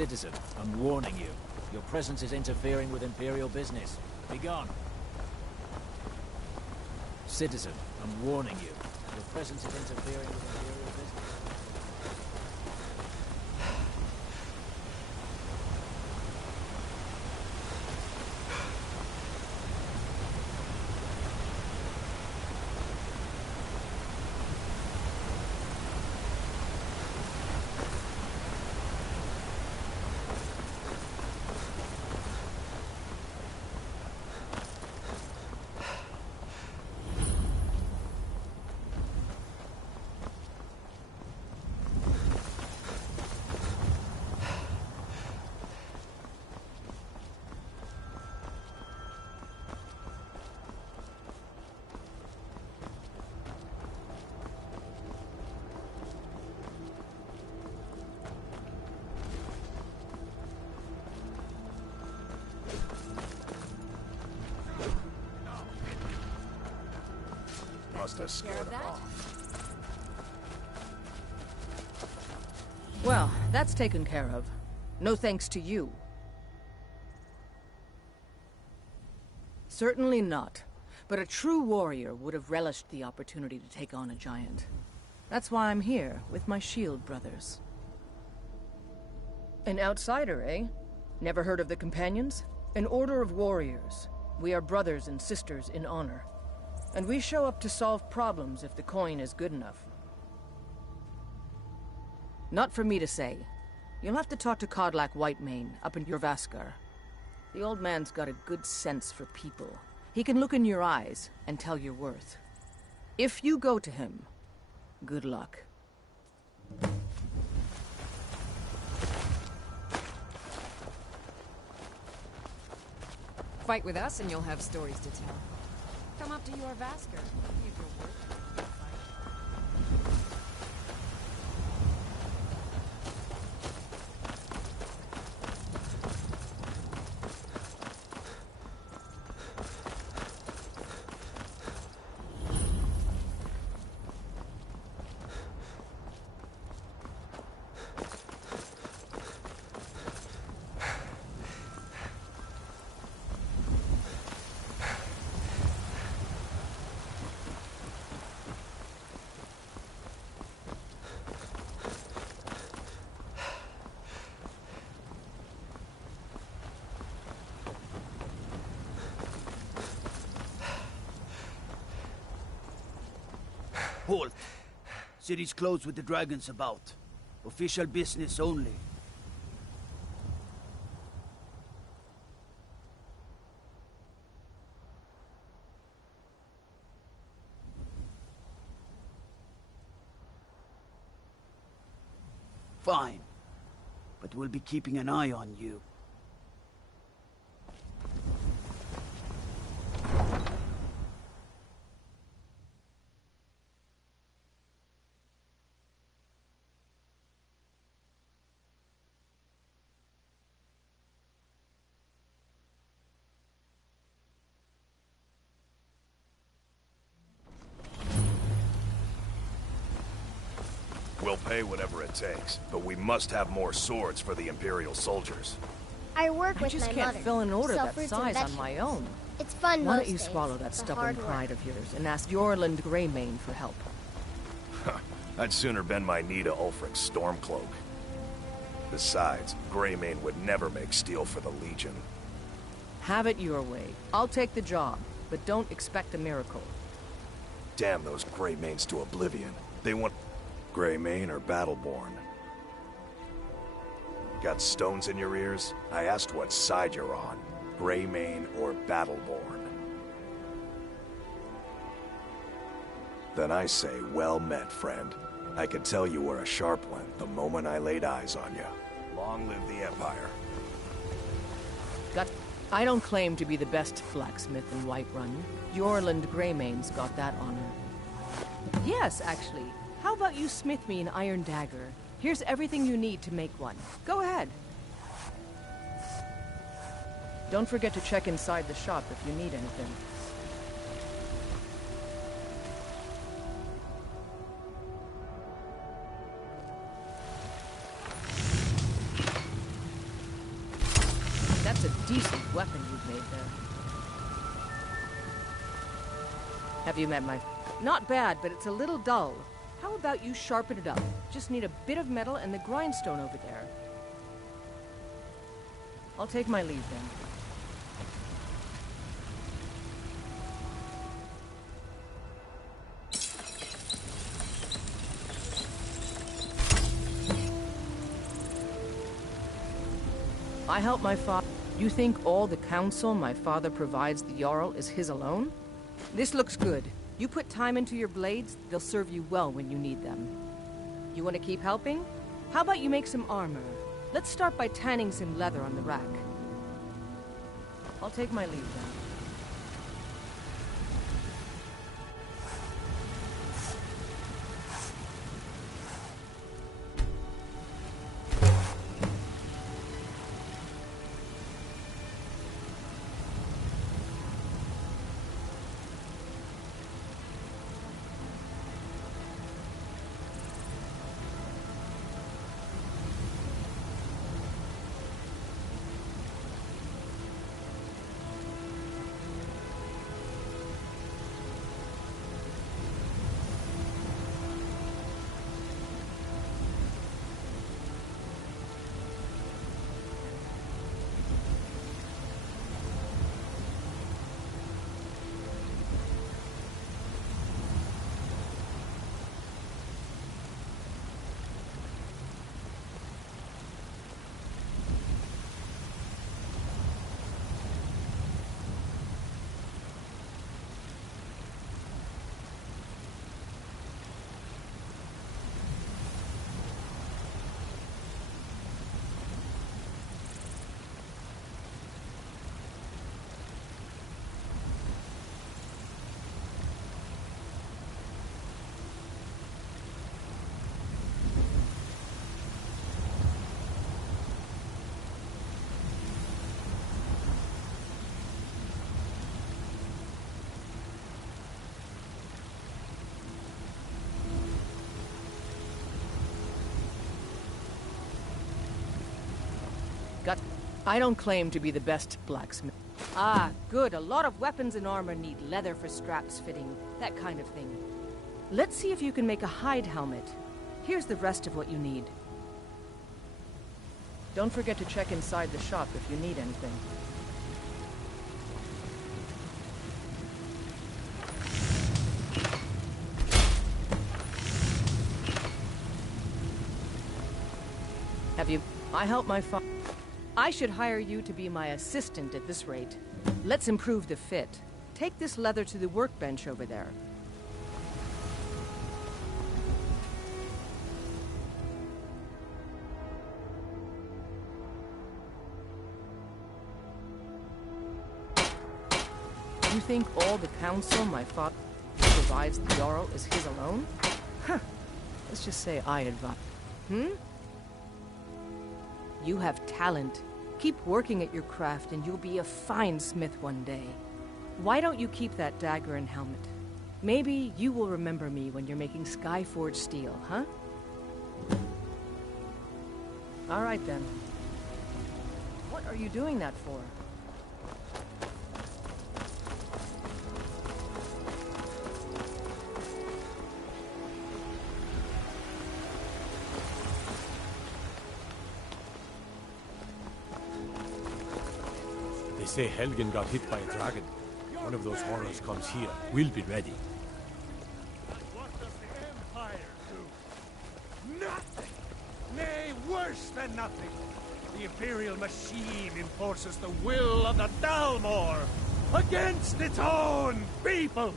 Citizen, I'm warning you. Your presence is interfering with Imperial business. Be gone. Citizen, I'm warning you. Your presence is interfering with Imperial business. Must have scared him off. Well, that's taken care of. No thanks to you. Certainly not. But a true warrior would have relished the opportunity to take on a giant. That's why I'm here, with my shield brothers. An outsider, eh? Never heard of the Companions? An order of warriors. We are brothers and sisters in honor. And we show up to solve problems if the coin is good enough. Not for me to say. You'll have to talk to Kodlak Whitemane up in Jorvaskar. The old man's got a good sense for people. He can look in your eyes and tell your worth. If you go to him, good luck. Fight with us and you'll have stories to tell. Come up to your Vasker. Use your work. Halt! City's closed with the dragons about. Official business only. Fine. But we'll be keeping an eye on you. We'll pay whatever it takes, but we must have more swords for the Imperial soldiers. I work I with just my can't mother. fill an order Sell that fruits and size on my vegetables. own. It's fun Why most don't you days. swallow that It's the stubborn hard work. pride of yours and ask Jorland Greymane for help? I'd sooner bend my knee to Ulfric's Stormcloak. Besides, Greymane would never make steel for the Legion. Have it your way. I'll take the job, but don't expect a miracle. Damn those Greymanes to oblivion. They want Greymane or Battleborn. Got stones in your ears? I asked what side you're on. Greymane or Battleborn. Then I say, well met, friend. I could tell you were a sharp one the moment I laid eyes on you. Long live the Empire. I don't claim to be the best blacksmith in Whiterun. Jorland Greymane's got that honor. Yes, actually. How about you smith me an iron dagger? Here's everything you need to make one. Go ahead. Don't forget to check inside the shop if you need anything. weapon you've made there. Have you met my... Not bad, but it's a little dull. How about you sharpen it up? Just need a bit of metal and the grindstone over there. I'll take my leave then. I help my father. You think all the counsel my father provides the Jarl is his alone? This looks good. You put time into your blades, they'll serve you well when you need them. You want to keep helping? How about you make some armor? Let's start by tanning some leather on the rack. I'll take my leave then. I don't claim to be the best blacksmith. Ah, good. A lot of weapons and armor need leather for straps fitting, that kind of thing. Let's see if you can make a hide helmet. Here's the rest of what you need. Don't forget to check inside the shop if you need anything. Have you... I help my father... I should hire you to be my assistant at this rate. Let's improve the fit. Take this leather to the workbench over there. You think all the counsel my father provides the Jarl is his alone? Huh. Let's just say I advise. You have talent. Keep working at your craft and you'll be a fine smith one day. Why don't you keep that dagger and helmet? Maybe you will remember me when you're making Skyforged steel, huh? All right then. What are you doing that for? They say Helgen got hit by a dragon. One of those horrors comes here. We'll be ready. And what does the Empire do? Nothing! Nay, worse than nothing! The Imperial machine enforces the will of the Dalmor against its own people!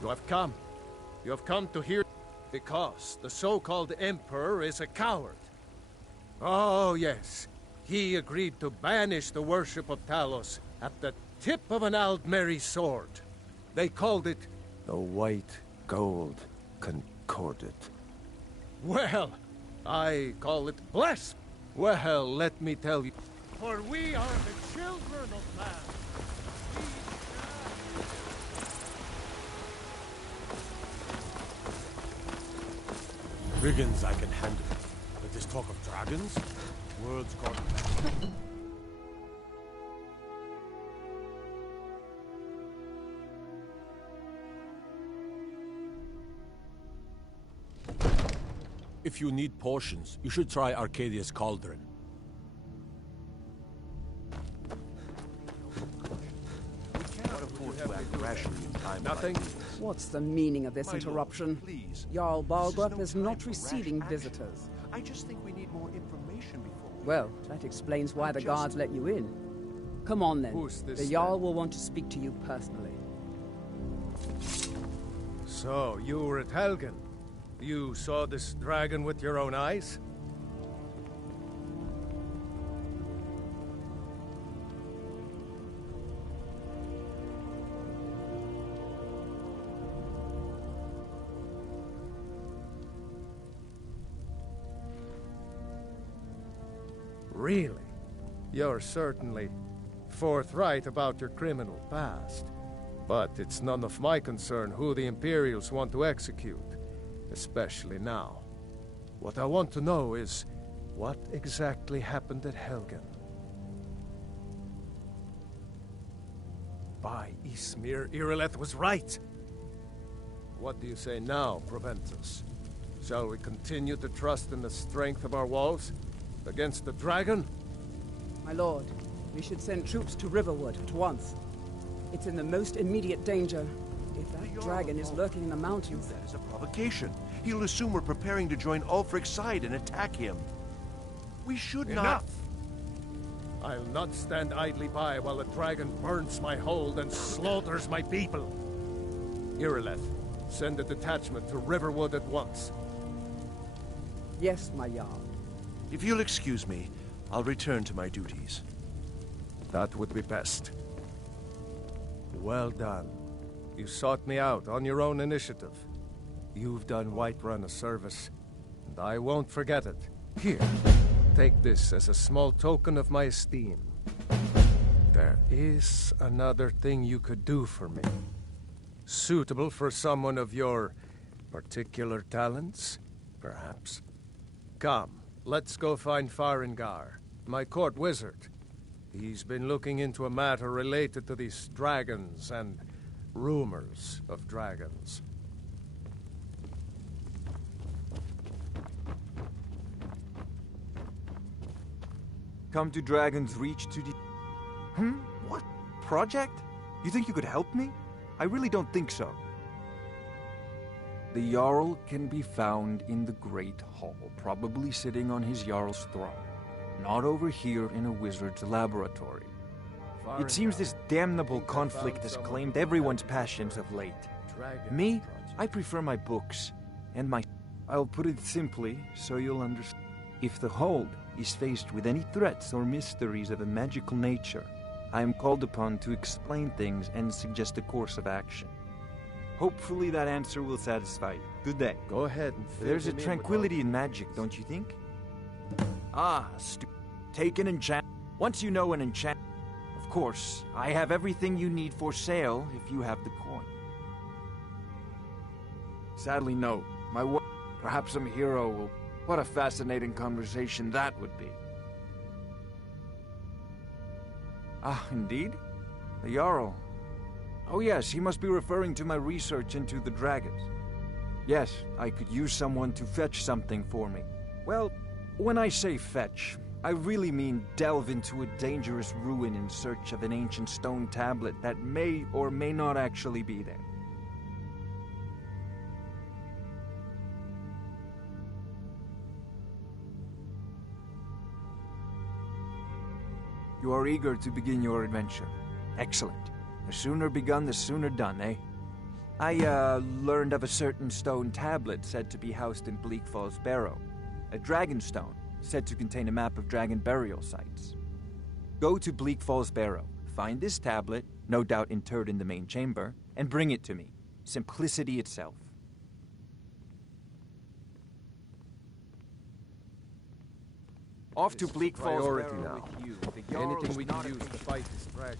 You have come. You have come to hear because the so-called Emperor is a coward. Oh, yes. He agreed to banish the worship of Talos at the tip of an Aldmeri sword. They called it The White Gold Concordat. Well, I call it blasphemy. Well, let me tell you. For we are the children of man. Brigands I can handle. But this talk of dragons? World's gone. If you need potions, you should try Arcadia's Cauldron. Nothing? What's the meaning of this My lord, interruption? please. Jarl This is Balgruuf no is time not for receiving rash action. visitors. I just think we need more information before we... Well, that explains why the just- guards let you in. Come on then. Who's this The Jarl then? will want to speak to you personally. So, you were at Helgen. You saw this dragon with your own eyes? Really? You're certainly forthright about your criminal past. But it's none of my concern who the Imperials want to execute, especially now. What I want to know is, what exactly happened at Helgen? By Ismir, Irileth was right! What do you say now, Proventus? Shall we continue to trust in the strength of our walls? Against the dragon? My lord, we should send troops to Riverwood at once. It's in the most immediate danger. If that dragon is lurking in the mountains... That is a provocation. He'll assume we're preparing to join Ulfric's side and attack him. We should not... Enough! I'll not stand idly by while the dragon burns my hold and slaughters my people. Irileth, send a detachment to Riverwood at once. Yes, my Jarl. If you'll excuse me, I'll return to my duties. That would be best. Well done. You sought me out on your own initiative. You've done Whiterun a service, and I won't forget it. Here, take this as a small token of my esteem. There is another thing you could do for me. Suitable for someone of your particular talents, perhaps. Come, let's go find Farengar, my court wizard. He's been looking into a matter related to these dragons and rumors of dragons. Come to Dragon's Reach to the... What? Project? You think you could help me? I really don't think so. The Jarl can be found in the Great Hall, probably sitting on his Jarl's throne. Not over here in a wizard's laboratory. It seems this damnable conflict has claimed everyone's passions of late. Me? I prefer my books. And my... I'll put it simply, so you'll understand. If the Hold is faced with any threats or mysteries of a magical nature, I am called upon to explain things and suggest a course of action. Hopefully that answer will satisfy you. Good day. Go ahead and fill There's a him in tranquility in magic, don't you think? Ah, take an enchant. Once you know an enchant... Of course, I have everything you need for sale if you have the coin. Sadly, no. My work... Perhaps some hero will... What a fascinating conversation that would be. Ah, indeed? The Jarl. Oh yes, he must be referring to my research into the dragons. Yes, I could use someone to fetch something for me. Well, when I say fetch, I really mean delve into a dangerous ruin in search of an ancient stone tablet that may or may not actually be there. You are eager to begin your adventure. Excellent. The sooner begun, the sooner done, eh? I, learned of a certain stone tablet said to be housed in Bleak Falls Barrow. A dragon stone, said to contain a map of dragon burial sites. Go to Bleak Falls Barrow, find this tablet, no doubt interred in the main chamber, and bring it to me. Simplicity itself. Off to Bleak Falls priority Barrow now. with you. The Jarl Anything is we not can a use to patient. fight this dragon.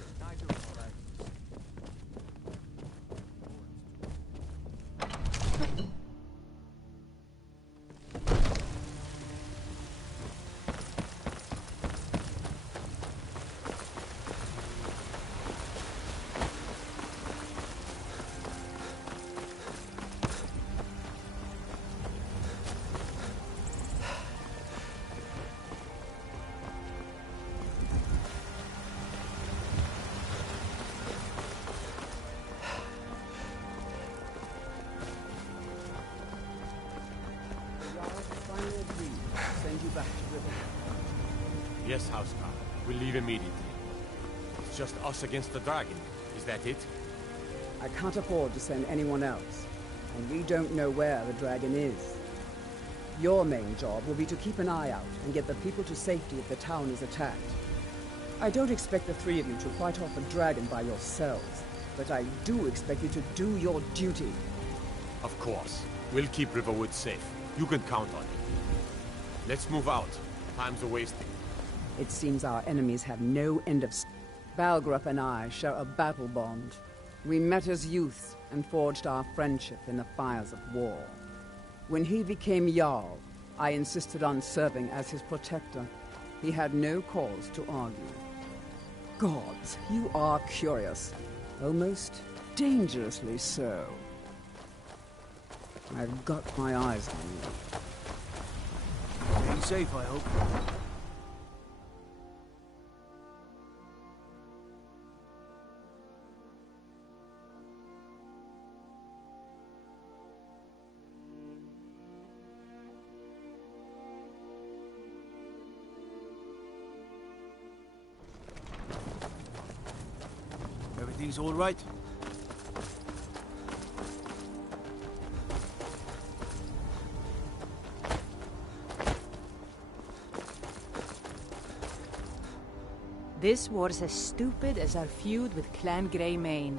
back to Riverwood. Yes, Housecarl. We'll leave immediately. It's just us against the dragon. Is that it? I can't afford to send anyone else, and we don't know where the dragon is. Your main job will be to keep an eye out and get the people to safety if the town is attacked. I don't expect the three of you to fight off a dragon by yourselves, but I do expect you to do your duty. Of course. We'll keep Riverwood safe. You can count on it. Let's move out. Time's a-wasting. It seems our enemies have no end of... Balgrup and I share a battle bond. We met as youths and forged our friendship in the fires of war. When he became Jarl, I insisted on serving as his protector. He had no cause to argue. Gods, you are curious. Almost dangerously so. I've got my eyes on you. Staying safe, I hope. Everything's all right? This war's as stupid as our feud with Clan Greymane.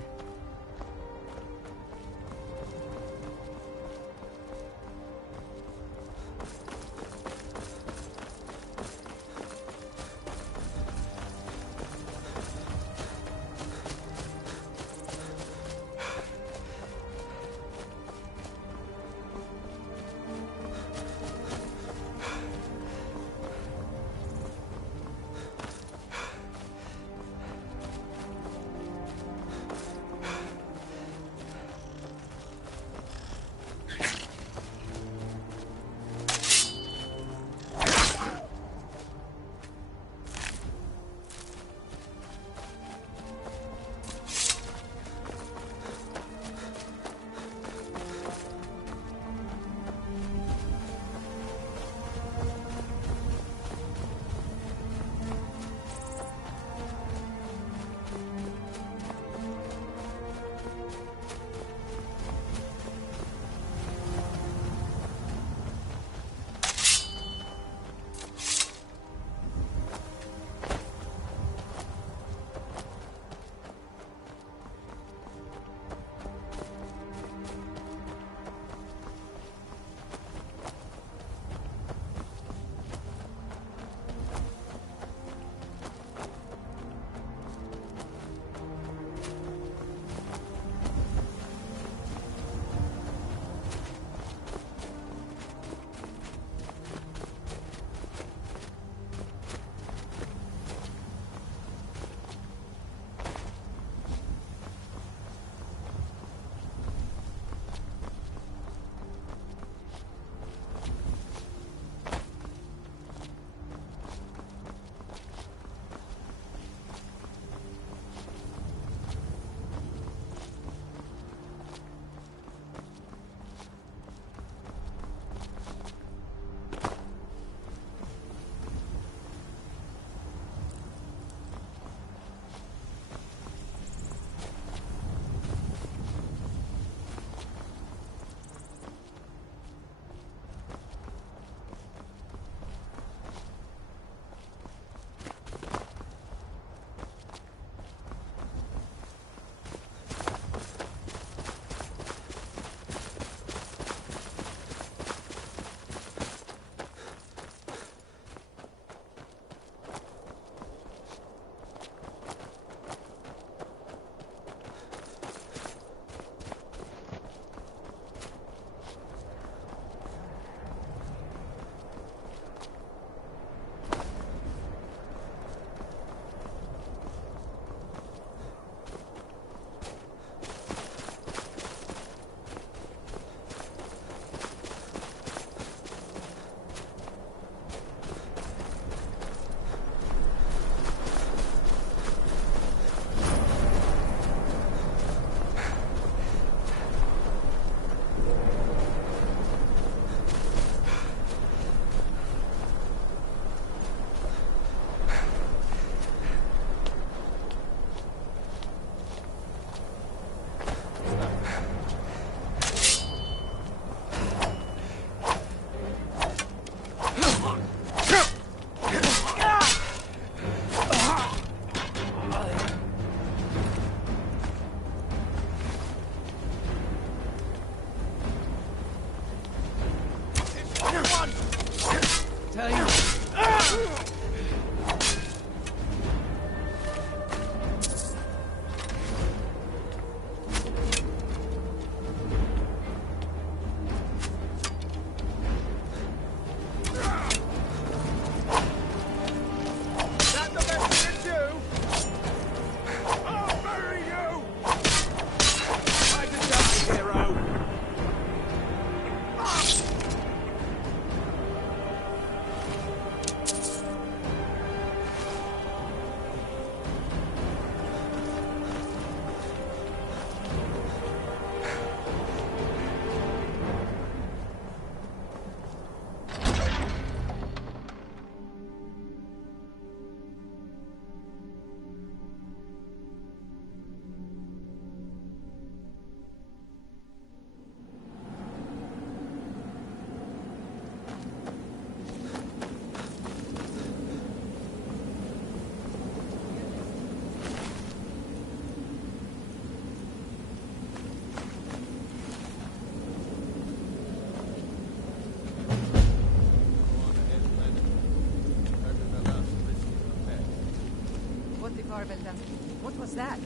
more of it then. What was that?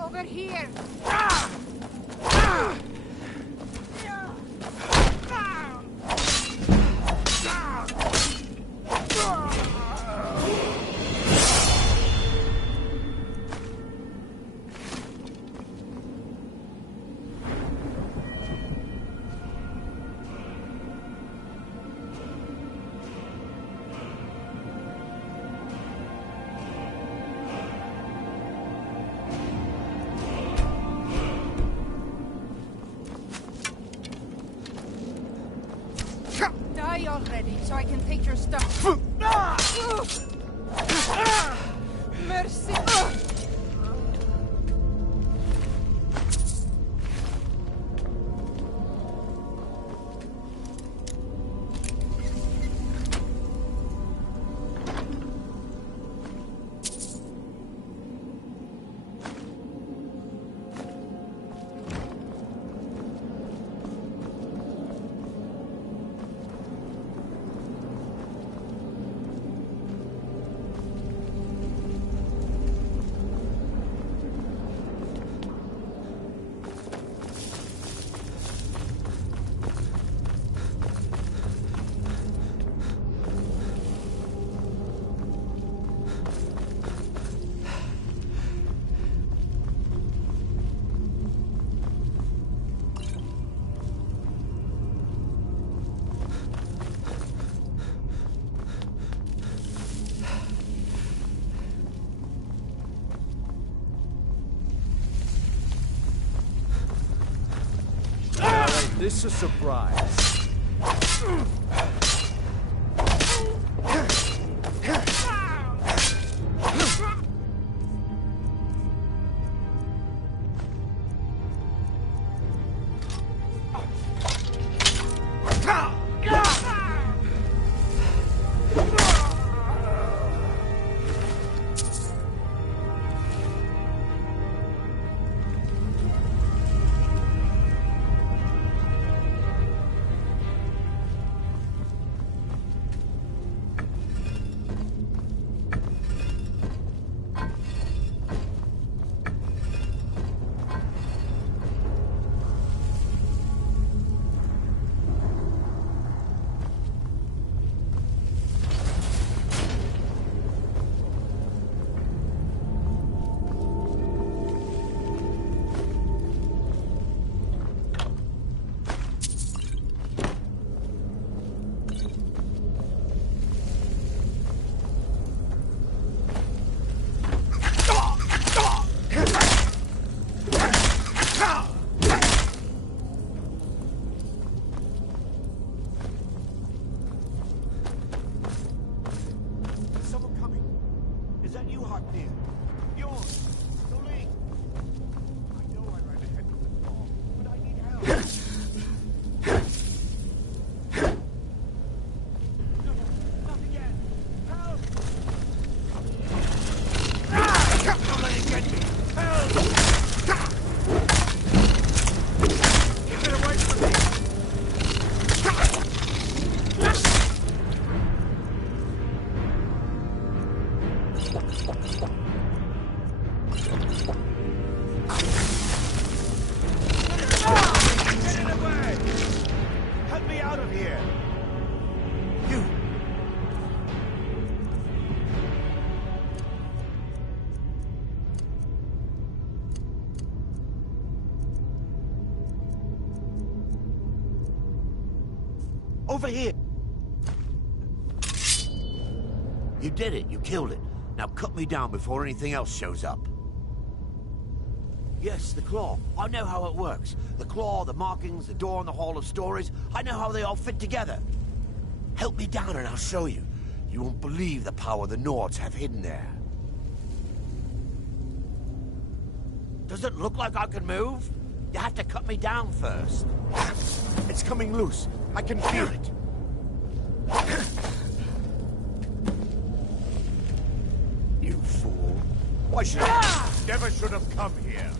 Over here! Die already, so I can take your stuff. Mercy! This is a surprise. Over here! You did it. You killed it. Now cut me down before anything else shows up. Yes, the claw. I know how it works. The claw, the markings, the door in the Hall of Stories. I know how they all fit together. Help me down and I'll show you. You won't believe the power the Nords have hidden there. Does it look like I can move? You have to cut me down first. It's coming loose. I can feel it. You fool. Why should I... Never should have come here.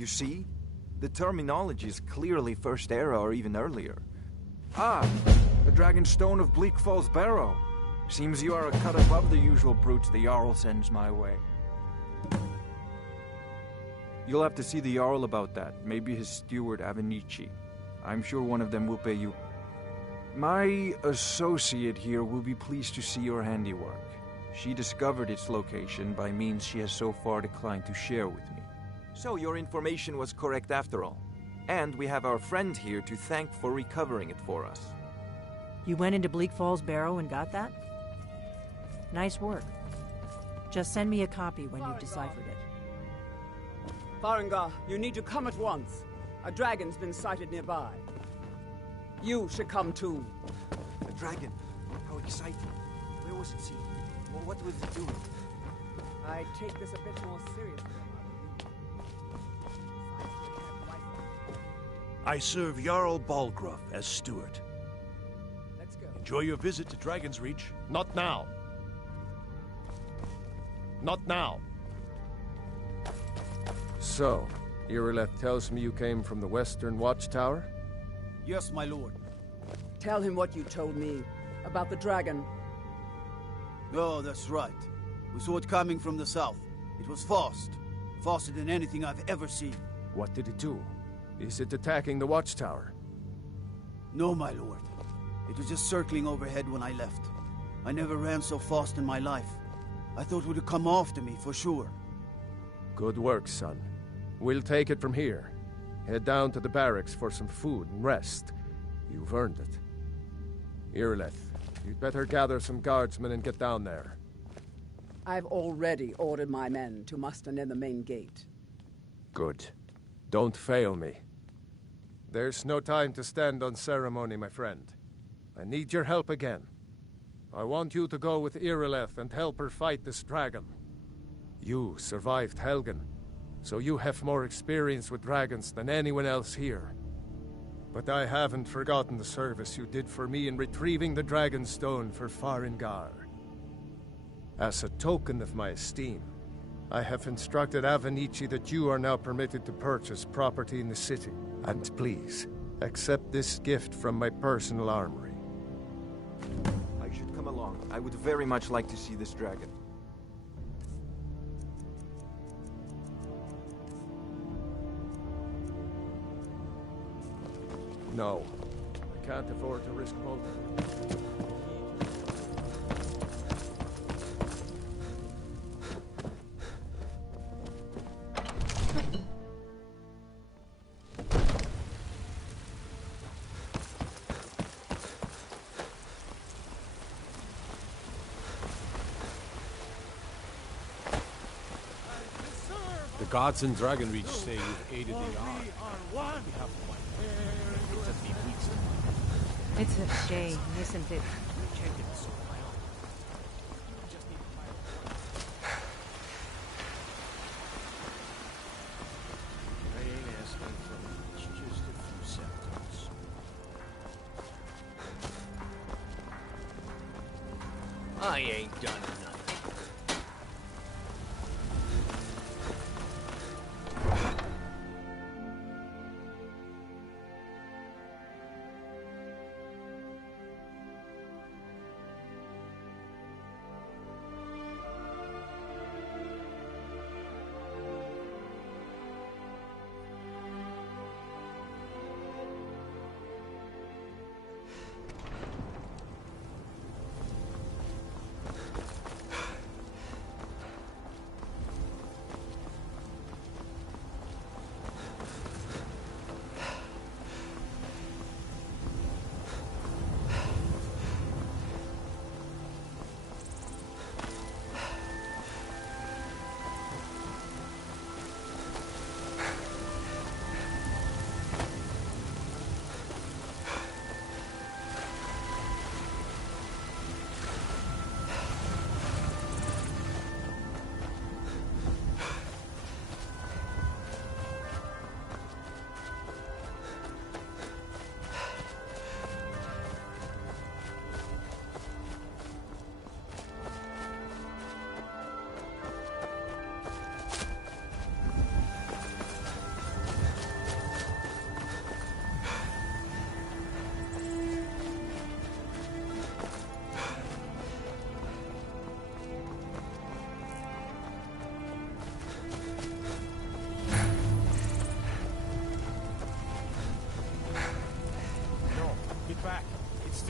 You see? The terminology is clearly First Era or even earlier. Ah, the Dragon Stone of Bleak Falls Barrow. Seems you are a cut above the usual brutes the Jarl sends my way. You'll have to see the Jarl about that. Maybe his steward, Avenici. I'm sure one of them will pay you. My associate here will be pleased to see your handiwork. She discovered its location by means she has so far declined to share with me. So your information was correct after all. And we have our friend here to thank for recovering it for us. You went into Bleak Falls Barrow and got that? Nice work. Just send me a copy when you've deciphered it. Farengar, you need to come at once. A dragon's been sighted nearby. You should come too. A dragon? How exciting. Where was it seen? Or what was it doing? I take this a bit more seriously. I serve Jarl Balgruuf as steward. Let's go. Enjoy your visit to Dragon's Reach. Not now. Not now. So, Irileth tells me you came from the Western Watchtower? Yes, my lord. Tell him what you told me about the dragon. Oh, that's right. We saw it coming from the south. It was fast. Faster than anything I've ever seen. What did it do? Is it attacking the Watchtower? No, my lord. It was just circling overhead when I left. I never ran so fast in my life. I thought it would come after me, for sure. Good work, son. We'll take it from here. Head down to the barracks for some food and rest. You've earned it. Irileth, you'd better gather some guardsmen and get down there. I've already ordered my men to muster near the main gate. Good. Don't fail me. There's no time to stand on ceremony, my friend. I need your help again. I want you to go with Irileth and help her fight this dragon. You survived Helgen, so you have more experience with dragons than anyone else here. But I haven't forgotten the service you did for me in retrieving the Dragon Stone for Farengar. As a token of my esteem, I have instructed Avenici that you are now permitted to purchase property in the city. And please, accept this gift from my personal armory. I should come along. I would very much like to see this dragon. No, I can't afford to risk both. The gods in Dragonreach say you've aided the Jarl. It's a shame, isn't it? I ain't done nothing.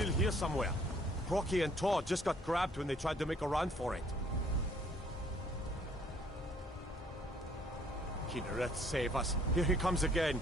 still here somewhere. Crocky and Tor just got grabbed when they tried to make a run for it. Kinneret, save us. Here he comes again.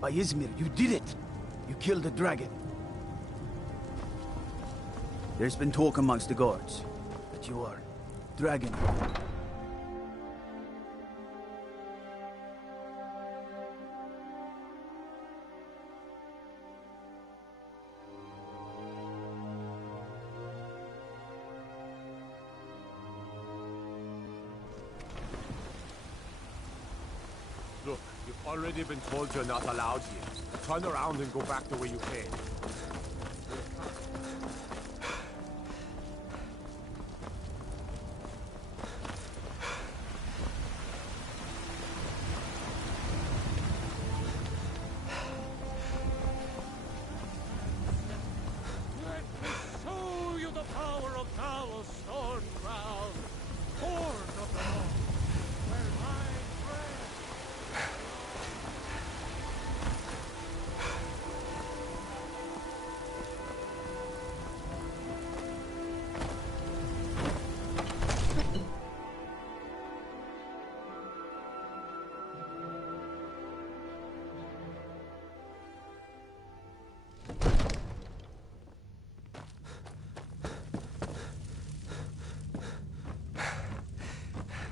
By Izmir, you did it! You killed the dragon. There's been talk amongst the guards that you are dragon. Look, you've already been told you're not allowed here. Turn around and go back the way you came.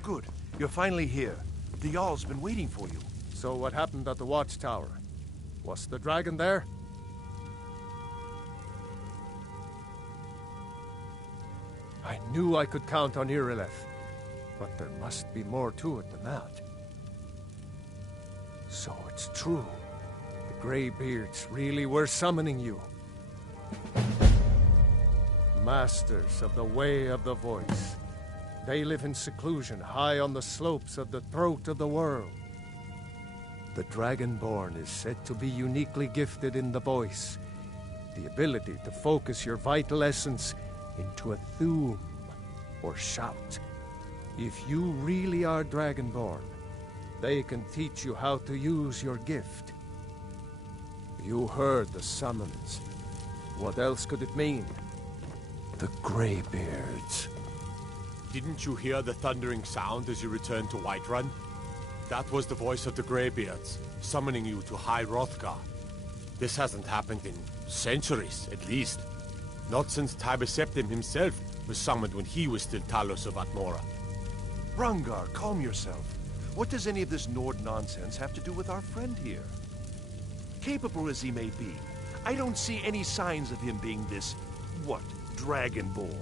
Good. You're finally here. The Jarl's been waiting for you. So what happened at the watchtower? Was the dragon there? I knew I could count on Irileth, but there must be more to it than that. So it's true. The Greybeards really were summoning you. Masters of the Way of the Voice. They live in seclusion high on the slopes of the throat of the world. The Dragonborn is said to be uniquely gifted in the voice, the ability to focus your vital essence into a thume, or shout. If you really are Dragonborn, they can teach you how to use your gift. You heard the summons. What else could it mean? The Greybeards. Didn't you hear the thundering sound as you returned to Whiterun? That was the voice of the Greybeards, summoning you to High Hrothgar. This hasn't happened in centuries, at least. Not since Tiber Septim himself was summoned when he was still Talos of Atmora. Hrongar, calm yourself. What does any of this Nord nonsense have to do with our friend here? Capable as he may be, I don't see any signs of him being this, what, Dragonborn?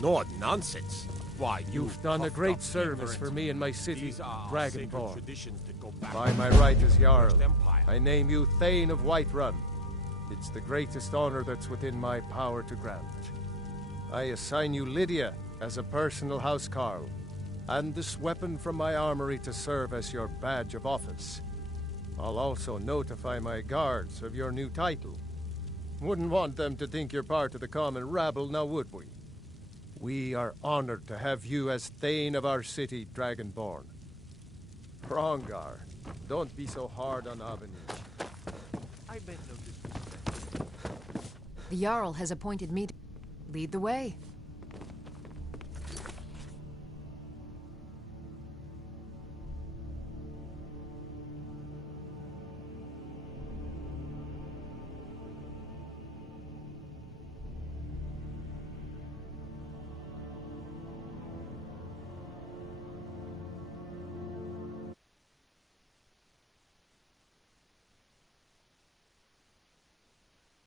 Nord nonsense? Why, You've done a great service for me in my city, These are Dragonborn. traditions that go back By to my the right as Jarl, First Empire. I name you Thane of Whiterun. It's the greatest honor that's within my power to grant. I assign you Lydia as a personal housecarl, and this weapon from my armory to serve as your badge of office. I'll also notify my guards of your new title. Wouldn't want them to think you're part of the common rabble, now would we? We are honored to have you as Thane of our city, Dragonborn. Hrongar, don't be so hard on Avenir. I meant no disrespect. The Jarl has appointed me to lead the way.